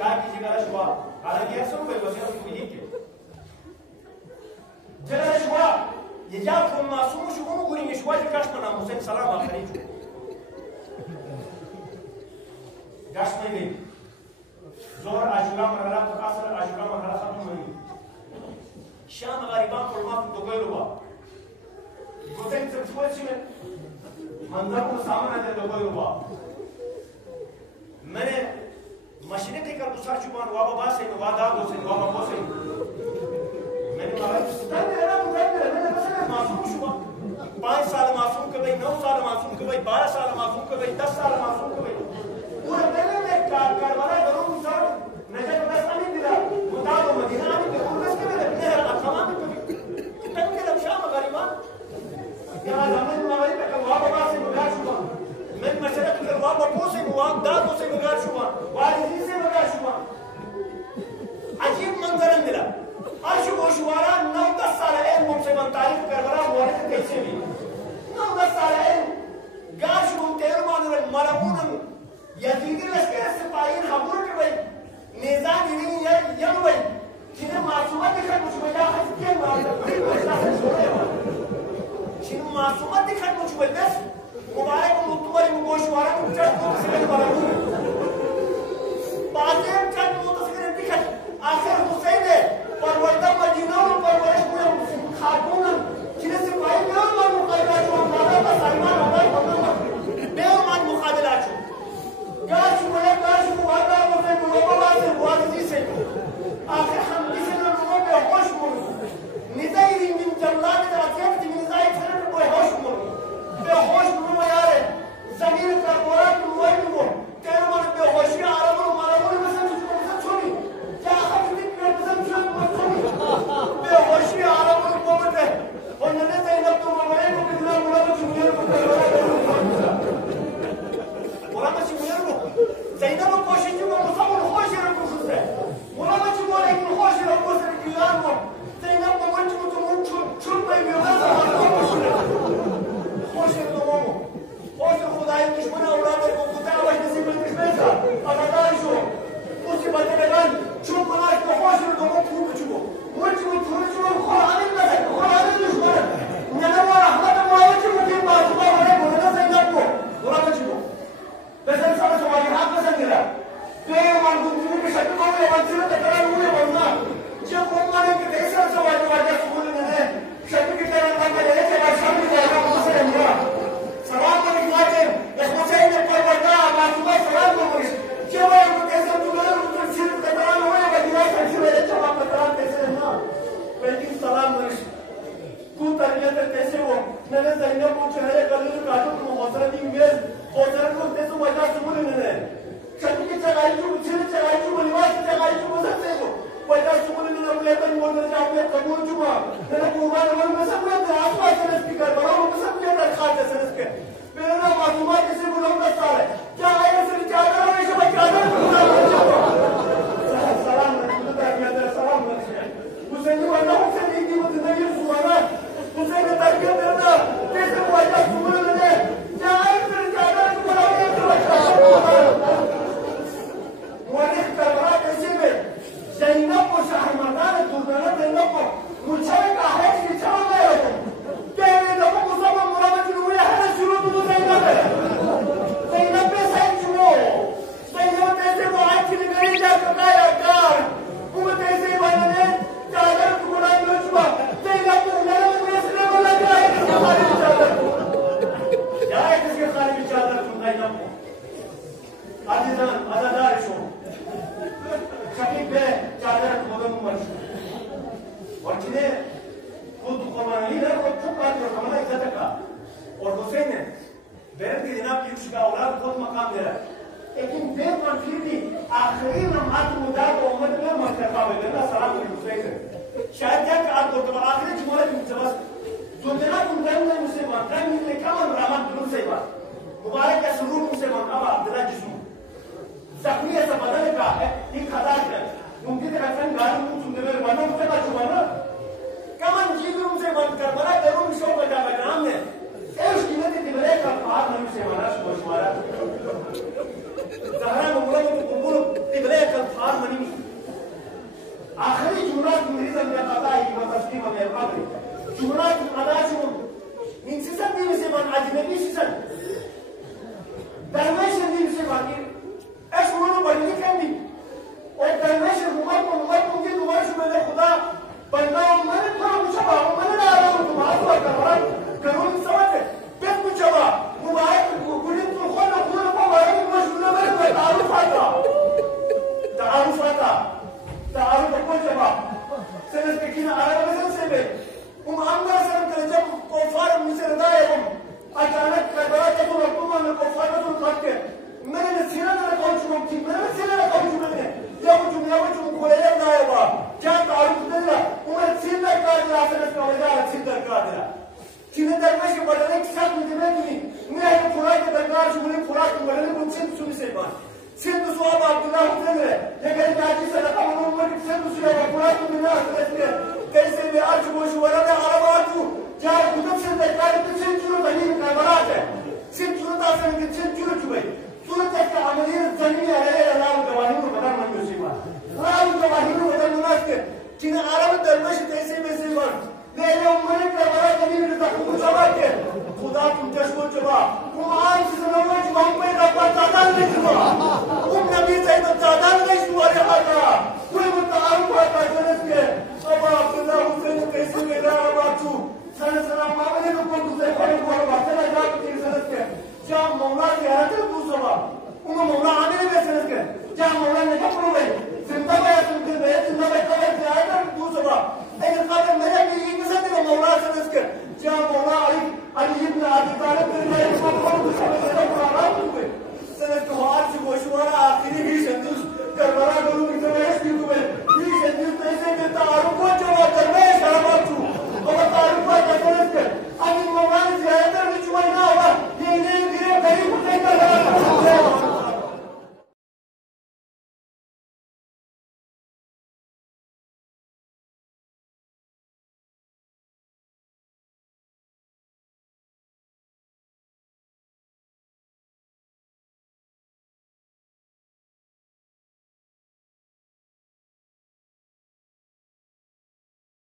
कहा कीजिएगा शुआ, हालांकि ऐसा कोई वजह उसको ये क्यों जगह शुआ ये जा तुम मासूम शुरू गुरी में शुआ जी काश मना मुझसे सलाम आखिरी जो काश में भी जोहर आजुगा मरहला तो असर आजुगा मरहला खत्म हुई शाम गरीबान को माफ तो कोई रुआ गोते से छोड़ में मंदिर को सामने दे तो कोई रुआ मैंने मशीने के कर दूसरा चुपान वाबा बासे वादा दो से वाबा बोसे मैंने कहा मैंने बस मासूम शुआ 5 साल मासूम के भाई 9 साल मासूम के भाई 12 साल मासूम के भाई 10 साल मासूम के भाई पूरा मैंने में कारवाना करूं सर नजर बस नहीं दिला मुताब मदीना में के उनस के मेरे अखमा में कितना के लबशाम गरीबा यहां जमीन हमारी पे वाबा बासे बगाड़ शुआ मैं मशरक के वाबा बोसे मुआद दादो से बगाड़ शुआ वालिदी से बगाड़ शुआ अजीब मंजर मिला आशु गोशवारा 9-10 साल मुझसे मन तारीफ कर रहा मोरे कैसे भी 9-10 साल गाश को तेर मानर मरबून यजीदी लश्कर सिपाहीन हमूर के भाई निजाम नहीं है यम भाई जिन्हें मासूमत दिखा कुछ बजा हस्तियां मार बड़ी मसला से छोड़े जिन्हें मासूमत दिखा कुछ बजा मुबारक मुतमरी गोशवारा को चढ़ को से मरबून बातें चढ़ को तस्वीर दिखा आखिर हुसैन है परवरदा मदीना में परवरिश हुए खातून जिन्हें सिपाही बेईमान मुकाबला जो हमारा का साइमान हमारा बेईमान मुकाबला जो गाश वादा होते मुबाबा से वादी से आखिर हम किसी ने लोगों पे होश मोड़ निजाई मिन जल्लाद रातियत निजाई फरक को होश मोड़ बेहोश मोड़ यार जमीन का बोरा मोड़ मोड़ तेरे मन बेहोशी आराम मारा में से तुझको छोड़ी क्या हकीकत में कसम छोड़ बेहोशी आराम मोड़ है और नने ज़ैनब तो मरे को बिना मुरा को छुए को मुरा को छुए को ज़ैनब को कोशिश को मुसलमान होश रखो से मुरा को छुए लेकिन होश रखो से किलान को ज़ैनब को मंच को तो छुप पे भी होगा होश रखो होश खुदाई दुश्मन औलाद को कुतावश नसीब किसमें था अल्लाह जो मुसीबत लगन छुप बना को होश रखो खूब छुपो मंच को थोड़ी छुपो खुरानी ना है खुरानी दुश्मन नना वो रहमत मौला छुपो के पास वो बड़े बोलना ज़ैनब को मुरा को छुपो बेसन सब सवाल हाथ में संगिला तो ये मान को के शक्ल को वंचित तकरार हुए वरना जब वो माने के देशा सवाल वाला स्कूल ने शक्ल की तरह का ले के बाद शामिल जाएगा मुझसे हमरा सवाल को निकाले एक हुसैन ने पर बड़ा मासूम सवाल को पूछ जब वो कैसे दुनिया में सिर तकरार हुए बदिया से मेरे जवाब तकरार कैसे ना लेकिन सलाम मरिश तू तरबियत कैसे वो मैंने ज़ैनब को चेहरे कलर काटो को हौसला दी मेल हौसला को दे तो वजह सुन ने शक्ल की चढ़ाई जो सिर चढ़ाई जो निवास की चढ़ाई जो सकते को वजह सुन ने अपने तन मोड़ में जाके कबूल चुका मैंने कुर्बान मन में सब में आसपास से स्पीकर बड़ा वो सब के रखा जैसे इसके मेरा मालूमात किसी को लोग करता है क्या है से विचार करो ऐसे बच्चा सलाम सलाम हुसैन को अल्लाह से दी की वो जिंदगी सुहाना हुसैन ने तरबियत देना कैसे वजह सुन ने क्या है से विचार करो मुअल्लिफ करबला कैसे में ज़ैनब को शाहमर्दान दुर्दाना ज़ैनब को मुझे का है कि चलो गए क्या ये लोगों को सब मुराद हुए है शुरू तो ज़ैनब है ज़ैनब पे सही छुओ ज़ैनब कैसे वो आज की मेरी जाकर का यार वो कैसे बनने चादर टुकड़ा में छुआ ज़ैनब को नरम में से बोला क्या है कि हमारी चादर क्या है किसके खाली चादर सुनाई ना आदिजान आजादार शो शकीब पे चादर खोदम मर्श और जिन्हें खुद कुर्बानी है वो चुप कर और हमारा इज्जत का और हुसैन ने बेरत की जनाब की उसका औलाद खुद मकाम दे रहा है लेकिन फिर फिर भी आखिरी नमाज मुद्दा को उम्मत में मस्तफा में देना सलाम हुसैन शायद क्या आप को तो आखिरी जुमले की जबस जो मेरा गुंजन में मुझसे बात है मुझे लिखा और रहमत बिल्कुल सही बात मुबारक या सुरूर मुझसे बात अब्दुल्ला जिस्म जख्मी ऐसा बदल का है ये खदा है उनकी तरफ से गाली मुंह सुनते हुए मनो मुझसे बात हुआ ना कमन जीवन मुझसे बंद कर बना करूं शो का जावे नाम ने ऐश कीमत की बड़े का पार नहीं से माना शो शमारा जहरा मुमला में तो कुबुल तिबले का पार Cumhuriyet adaşım. İnsisan değil misin ben acnebi sisan. Dermeşin değil misin ben? Eşmunu bani kendi. O dermeşin humayt ki duvar şu böyle Khuda banda ummane kuru muçaba ummane da aram तुम्हारे पर करवान करूँ समझ base मुझaba मुबारक गुलिन तो खोल खोल को वाले मशहूर में तारुफ आता तारुफ को जवाब सेनेस के किना आराम से बे अंदर से जब कोफार मिसर दायम अचानक करबला के तो रकुमा में कोफार तो काट के मैंने सीना ना कौन चुम थी मैंने सीना ना कौन चुम ने या वो चुम खोले ना आया क्या तारुफ दिला उमर सीना का दिला से का वजह सीना का दिला सीने दरमेश के बदले के साथ मुझे मैं पूरा के दरगाह जुमले पूरा के बदले कुछ सुन से बात सिर्फ सुआब अब्दुल्लाह हुसैन है ये कहीं काजी से लगा उम्र के सिर्फ सुया पूरा के बिना असले कैसे भी आज वो शुरा ने आवाज़ क्या कुतुब से दरगाह के सिर्फ जुरो बनी का बड़ा है सिर्फ जुरो तासन के सिर्फ जुरो चुबे सूरत का अमलीर जमीन है अल्लाह गवाही को बता मन मुसीबा अल्लाह गवाही को बता मुनास के जिन अरब दरवेश कैसे वैसे वन मेरे उम्र का बड़ा कबीर का खुदा के खुदा तुम जश्न चबा कुरान से नवा जुबान पे रखा तादान नहीं जुबा तुम नबी से तो तादान नहीं जुबा रे हाका कोई मुतारुफ हाका जन्नत के अब अब्दुल्लाह हुसैन कैसे मेरा बातू सलाम मामले को दूसरे कोई को बात ना जा के सनत के क्या मौला के आते दूसरा उन मौला आने में सनत के क्या मौला ने कपड़ो में जिंदा में तुम के जिंदा में कबर के आए दूसरा एक कबर मेरे भी एक से तो मौला सनत के क्या मौला अली इब्न अबी तालिब ने को दूसरे को आराम हुए